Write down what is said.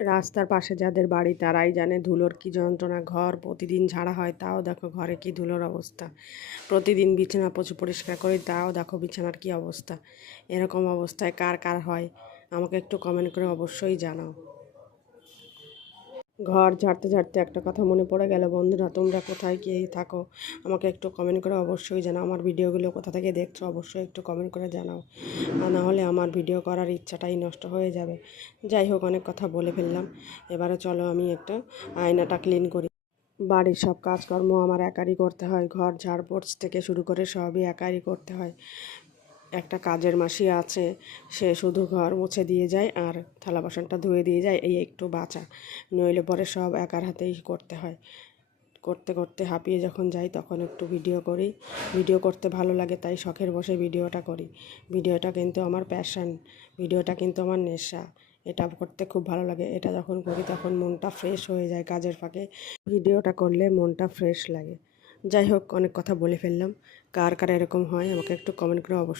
রাস্তার পাশে যাদের বাড়ি তারাই জানে ধুলোর কী যন্ত্রণা। ঘর প্রতিদিন ঝাড়া হয়, তাও দেখো ঘরে কী ধুলোর অবস্থা। প্রতিদিন বিছানা পরিষ্কার করি, তাও দেখো বিছানার কী অবস্থা। এরকম অবস্থায় কার কার হয় আমাকে একটু কমেন্ট করে অবশ্যই জানাও। ঘর ঝাড়তে ঝাড়তে একটা কথা মনে পড়ে গেল, বন্ধুরা তোমরা কোথায় গিয়ে থাকো আমাকে একটু কমেন্ট করে অবশ্যই জানাও। আমার ভিডিওগুলো কোথা থেকে দেখছো অবশ্যই একটু কমেন্ট করে জানাও, আর না হলে আমার ভিডিও করার ইচ্ছাটাই নষ্ট হয়ে যাবে। যাই হোক, অনেক কথা বলে ফেললাম। এবারে চলো আমি একটা আয়নাটা ক্লিন করি। বাড়ির সব কাজকর্ম আমার একারই করতে হয়, ঘর ঝাড়পোছ থেকে শুরু করে সবই একারই করতে হয়। একটা কাজের মাসি আছে, সে শুধু ঘর মুছে দিয়ে যায় আর থালা বাসনটা ধুয়ে দিয়ে যায়, এই একটু বাঁচা। নইলে পরে সব একার হাতেই করতে হয়। করতে করতে হাঁপিয়ে যখন যাই তখন একটু ভিডিও করি। ভিডিও করতে ভালো লাগে তাই শখের বসে ভিডিওটা করি। ভিডিওটা কিন্তু আমার প্যাশন, ভিডিওটা কিন্তু আমার নেশা। এটা করতে খুব ভালো লাগে। এটা যখন করি তখন মনটা ফ্রেশ হয়ে যায়। কাজের ফাঁকে ভিডিওটা করলে মনটা ফ্রেশ লাগে। যাই হোক, অনেক কথা বলে ফেললাম। কার কার এরকম হয় আমাকে একটু কমেন্ট করে অবশ্যই